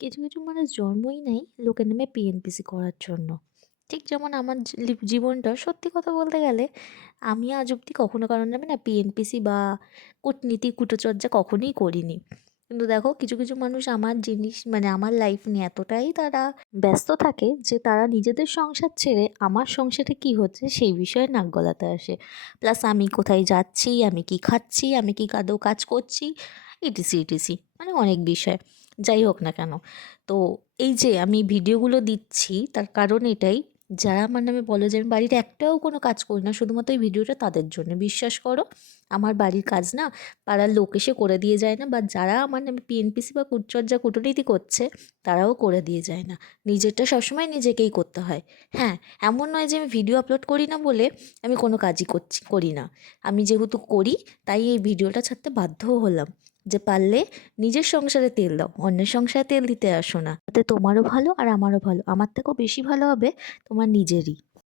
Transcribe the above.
কিছু, কিছু মানুষ জন্মই নেয় লোকের নামে পিএনপিসি করার জন্য। ঠিক যেমন আমার জীবনটা সত্যি কথা বলতে গেলে আমি আজ অব্দি কখনো কারোর নামে না পিএনপিসি বা কূটনীতি, কূটচর্চা কখনোই করিনি। কিন্তু দেখো কিছু, কিছু মানুষ আমার জিনিস মানে আমার লাইফ নিয়ে এতটাই তারা ব্যস্ত থাকে যে তারা নিজেদের সংসার ছেড়ে আমার সংসারে কী হচ্ছে সেই বিষয়ে নাক গলাতে আসে। প্লাস আমি কোথায় যাচ্ছি, আমি কি খাচ্ছি, আমি কি আদৌ কাজ করছি, ইটিসি, ইটিসি মানে অনেক বিষয়। যাই হোক না কেন, তো এই যে আমি ভিডিওগুলো দিচ্ছি তার কারণ এটাই, যারা আমার নামে বলে যে আমি বাড়ির একটাও কোনো কাজ করি না, শুধুমাত্র এই ভিডিওটা তাদের জন্য। বিশ্বাস করো আমার বাড়ির কাজ না পাড়ার লোক এসে করে দিয়ে যায় না, বা যারা আমার নামে পিএনপিসি বা কূটচর্চা কূটনীতি করছে তারাও করে দিয়ে যায় না। নিজেরটা সবসময় নিজেকেই করতে হয়। হ্যাঁ, এমন নয় যে আমি ভিডিও আপলোড করি না বলে আমি কোনো কাজই করি না। আমি যেহেতু করি তাই এই ভিডিওটা ছাড়তে বাধ্যও হলাম, যে পারলে নিজের সংসারে তেল দাও, অন্যের সংসারে তেল দিতে আসো না। তাতে তোমারও ভালো আর আমারও ভালো, আমার থেকেও বেশি ভালো হবে তোমার নিজেরই।